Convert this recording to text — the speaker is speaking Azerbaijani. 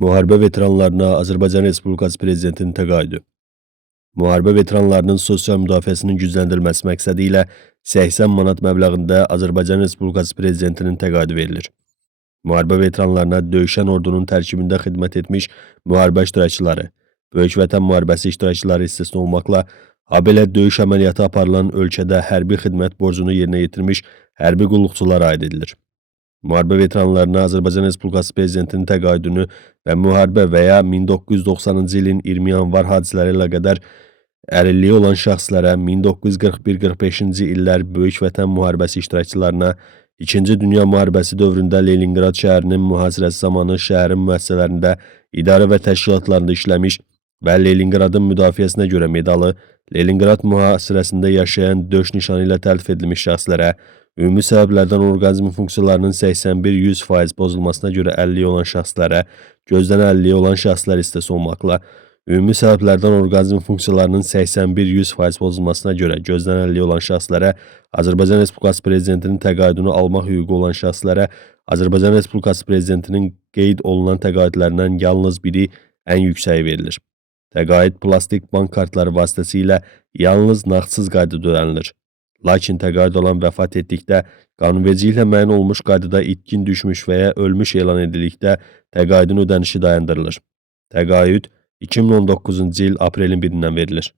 Müharibə veteranlarına Azərbaycan Respublikası Prezidentinin təqaüdü. Müharibə veteranlarının sosial müdafiəsinin gücləndirilməsi məqsədi ilə 80 manat məbləğində Azərbaycan Respublikası Prezidentinin təqaüdü verilir. Müharibə veteranlarına döyüşən ordunun tərkibində xidmət etmiş müharibə iştirakçıları, Böyük Vətən müharibəsi iştirakçıları istisna olmaqla, habelə döyüş əməliyyatı aparılan ölkədə hərbi xidmət borcunu yerinə yetirmiş hərbi qulluqçulara aid edilir. Müharibə veteranlarına Azərbaycan Respublikası Prezidentinin təqaüdünü və müharibə və ya 1990-cı ilin 20 yanvar hadisələri ilə qədər əlilliyi olan şəxslərə 1941-45-ci illər Böyük Vətən müharibəsi iştirakçılarına, 2-ci Dünya müharibəsi dövründə Leningrad şəhərinin mühasirəsi zamanı şəhərin müəssisələrində, idarə və təşkilatlarında işləmiş və Leningradın müdafiəsinə görə medalı, Leningrad mühasirəsində yaşayan döş nişanı ilə təltif edilmiş şəxslərə, ümumi səbəblərdən orqanizmin funksiyalarının 81-100% pozulmasına görə əlilliyi olan şəxslərə, gözdən əlilliyi olan şəxslər istisna olmaqla, ümumi səbəblərdən orqanizmin funksiyalarının 81-100% pozulmasına görə gözdən əlilliyi olan şəxslərə, Azərbaycan Respublikası Prezidentinin təqaüdünü almaq hüququ olan şəxslərə, Azərbaycan Respublikası Prezidentinin qeyd olunan təqaüdlərindən yalnız biri ən yüksəyi verilir. Təqaüd plastik bank kartları vasitəsilə yalnız nağdsız qaydada ödənilir. Lakin təqaüd olan vəfat etdikdə, qanunvericiliklə müəyyən olmuş qaydada itkin düşmüş və ya ölmüş elan edildikdə təqaüdün ödənişi dayandırılır. Təqaüd 2019-cu il aprelin 1-dən verilir.